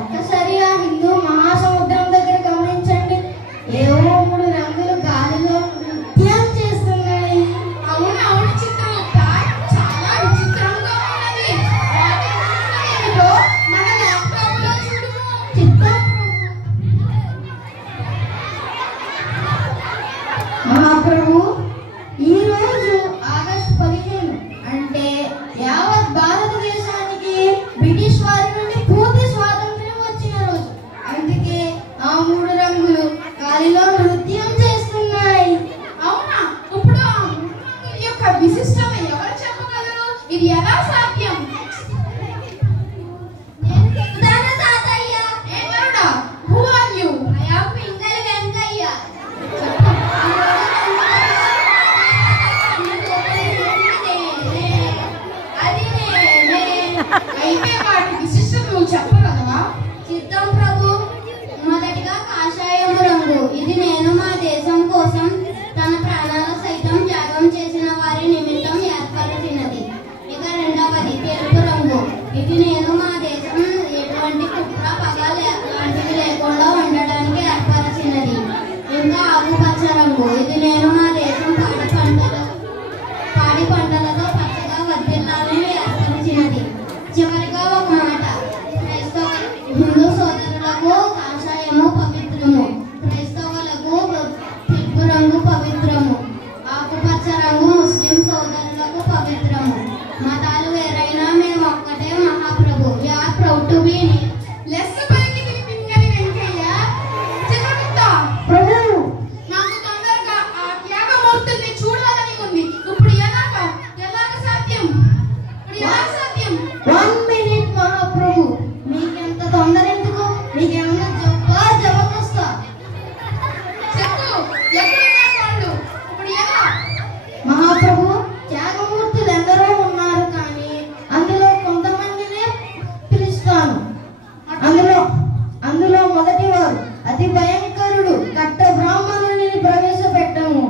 ఒక్కసారి ఆ హిందూ మహాసముద్రం దగ్గర గమనించండి. ఏవో 3 రంగులు గాలిలో నృత్యం చేస్తున్నాయి. అవును చిత్రగుప్త, చాలా విచిత్రంగా ఉన్నది. వాటి ఏమిటో మన ల్యాప్టాప్ లో చూడుము. మహాప్రభు, ఈ రోజు ఆగస్టు 15 అంటే యావత్ భారతదేశానికి బ్రిటిష్ వారి నుండి పూర్తి స్వాతంత్ర్యం వచ్చిన రోజు. అందుకే ఆ 3 రంగులు గాలిలో నృత్యం చేస్తున్నాయి. అవునా? ఇప్పుడు ఆ 3 రంగుల యొక్క విశిష్టత ఎవరు చెప్పగలరు? ఇది ఎలా సాధ్యం? నేను చెప్తాను తాతయ్య. ఏ వరుడా? Who are you? I am Pingali Venkayya. అది నేనే. అయితే వాటి విశిష్టత నువ్వు చెప్పగలవా? చిత్తం ప్రభు. మొదటిగా కాషాయము రంగు. ఇది నేను మా దేశం కోసం తన ప్రాణాల సైతం త్యాగం చేసిన వారి నిమిత్తం ఏర్పరిచినది. ఇక రెండవది తెలుపు రంగు. ఇది నేను మా దేశం ఎటువంటి కుట్ర పగ లాంటివి లేకుండా ఉండడానికి ఏర్పరిచినది. ఇంకా ఆకుపచ్చ రంగు. ఇది నేను మా దేశం పాడి పంటలతో పచ్చగా వర్ధిల్లాలని ఏర్పరిచినది. చివరిగా ఒక మాట. క్రైస్తవ హిందూ సోదరులకు కాషాయము పవిత్రము, క్రైస్తవులకు తెలుపు రంగు పవిత్రము, ఆకుపచ్చ రంగు ముస్లిం సోదరులకు పవిత్రము. మతాలు వేరైనా మేము ఒక్కటే మహాప్రభు. We are proud to be లెస్స పలికింది పింగళి వెంకయ్య. చిత్రగుప్త, ప్రభు. నాకు తొందరగా ఆ త్యాగమూర్తుల్ని చూడాలని ఉంది. ఇప్పుడు ఎలాగ సాధ్యం? One minute మహాప్రభు. మీకెంత తొందర ఎందుకు? మీకేమన్నా జబర్దస్తా? చెప్పు, ఎక్కడున్నారు వాళ్ళు? ఇప్పుడు ఎలా? మహాప్రభు, త్యాగమూర్తులు ఎందరో ఉన్నారు, కానీ అందులో కొంతమందినే పిలుస్తాను. అందులో మొదటి వారు అతి భయంకరుడు కట్ట బ్రాహ్మణుని ప్రవేశపెట్టము.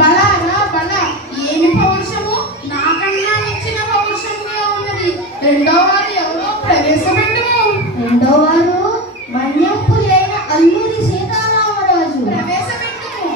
బలారా బల, ఏమి పౌరుషము! నాకన్నా మించిన పౌరుషముగా ఉన్నది. రెండో వారు ఎవరో ప్రవేశపెట్టము. రెండో వారు వన్యంపులి అయిన అల్లూరి సీతారామరాజు. ప్రవేశపెట్టము.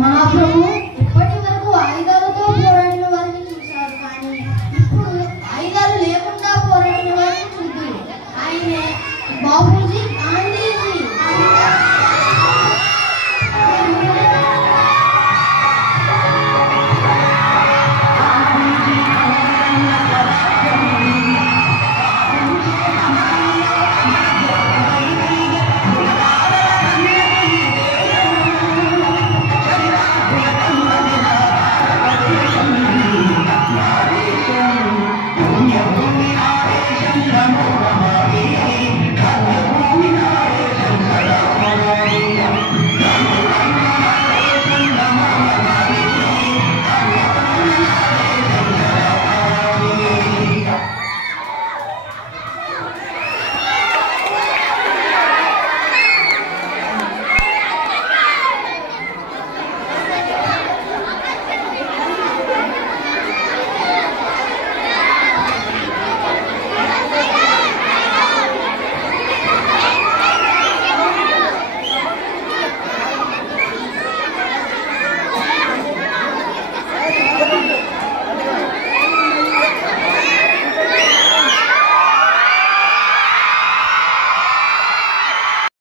మహాప్రభు ఇప్పటి వరకు ఆయుధాలతో పోరాడిన వారిని చూశారు, కానీ ఇప్పుడు ఆయుధాలు లేకుండా పోరాడిన వారిని చూద్దారు. ఆయనే బాబు